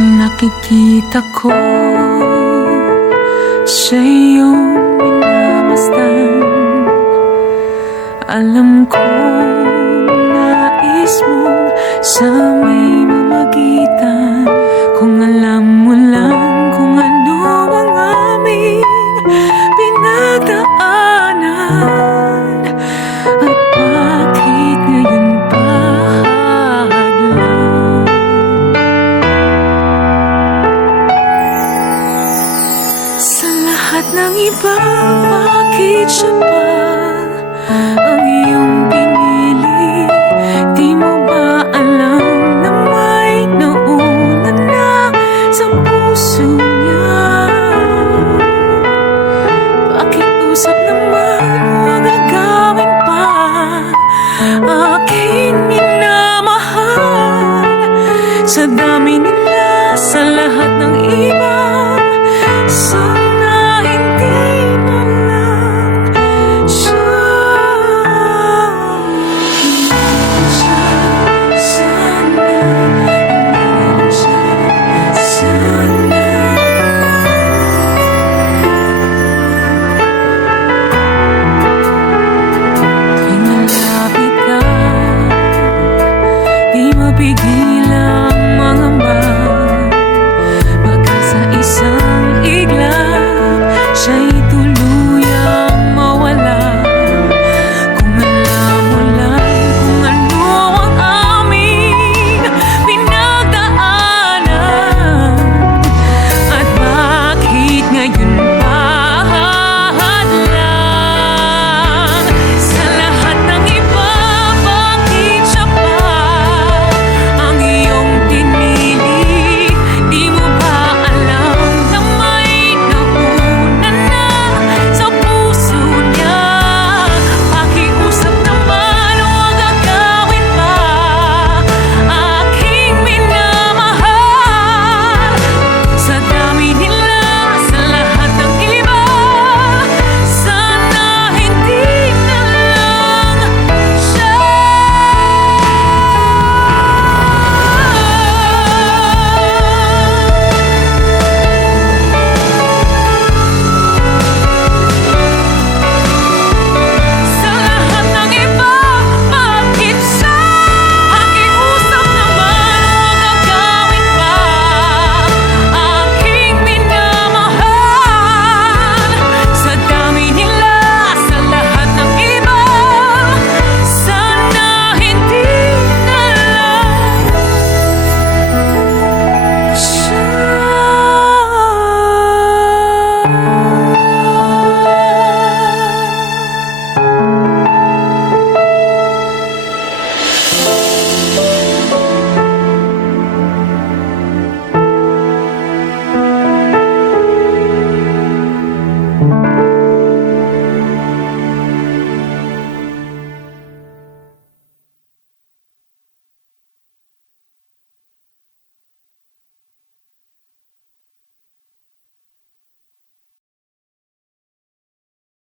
Nakikita ko sa iyong minamasdan. Alam kong nais mong sa may mamagitan. Kung alam mo lang kung ano ang aming pinagdaanan, at bakit ngayon pa hadlang. Sa lahat ng iba, bakit siya pa ang iyong pinili? Di mo ba alam na may nauna na sa puso niya? Pakiusap naman, huwag agawin pa aking minamahal. Sa dami nila, sa lahat ng ibang